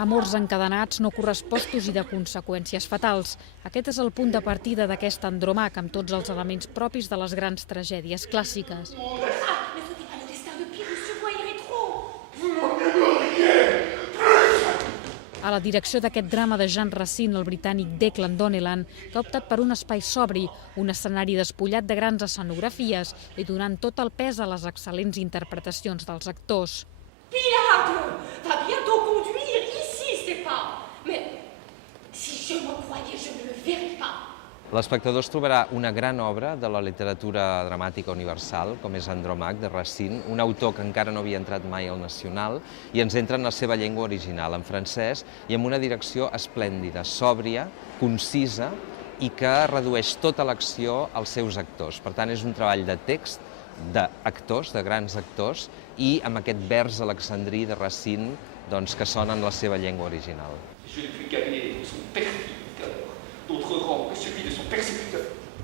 Amors encadenats, no correspostos i de conseqüències fatals. Aquest és el punt de partida d'aquest Andromaque, amb tots els elements propis de les grans tragèdies clàssiques. A la direcció d'aquest drama de Jean Racine, el britànic Declan Donnellan, que ha optat per un espai sobri, un escenari despullat de grans escenografies i donant tot el pes a les excel·lents interpretacions dels actors. Pilardo va bientôt conduire ici, Stéphane. Mais si je me croyais, je ne le verrai pas. L'espectador es trobarà una gran obra de la literatura dramàtica universal, com és Andromaque, de Racine, un autor que encara no havia entrat mai al Nacional i ens entra en la seva llengua original, en francès, i amb una direcció esplèndida, sòbria, concisa i que redueix tota l'acció als seus actors. Per tant, és un treball de text, d'actors, de grans actors, i amb aquest vers alexandrí de Racine que sona en la seva llengua original.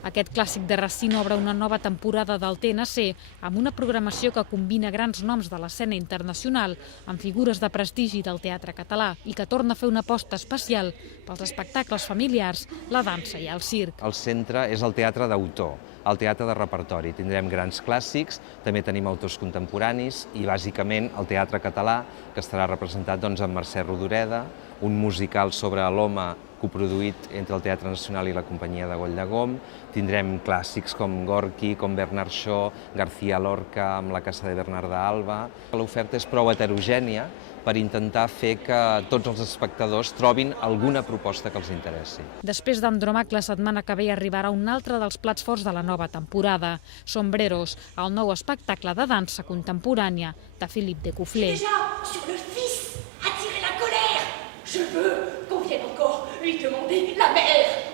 Aquest clàssic de Racine obre una nova temporada del TNC amb una programació que combina grans noms de l'escena internacional amb figures de prestigi del teatre català i que torna a fer una aposta especial pels espectacles familiars, la dansa i el circ. El centre és el teatre d'autor, el teatre de repertori. Tindrem grans clàssics, també tenim autors contemporanis i bàsicament el teatre català, que estarà representat amb Mercè Rodoreda, un musical sobre l'home coproduït entre el Teatre Nacional i la Companyia de Goll de Gom. Tindrem clàssics com Gorky, com Bernard Shaw, García Lorca amb la Casa de Bernarda Alba. L'oferta és prou heterogènia per intentar fer que tots els espectadors trobin alguna proposta que els interessi. Després d'Andromaque, la setmana que ve arribarà un altre dels plats forts de la nova temporada, Sombreros, el nou espectacle de dansa contemporània de Philippe Decouflé. Déjà, sur le fils, attirer la colère. Je veux qu'on vienne encore lui demander la mère.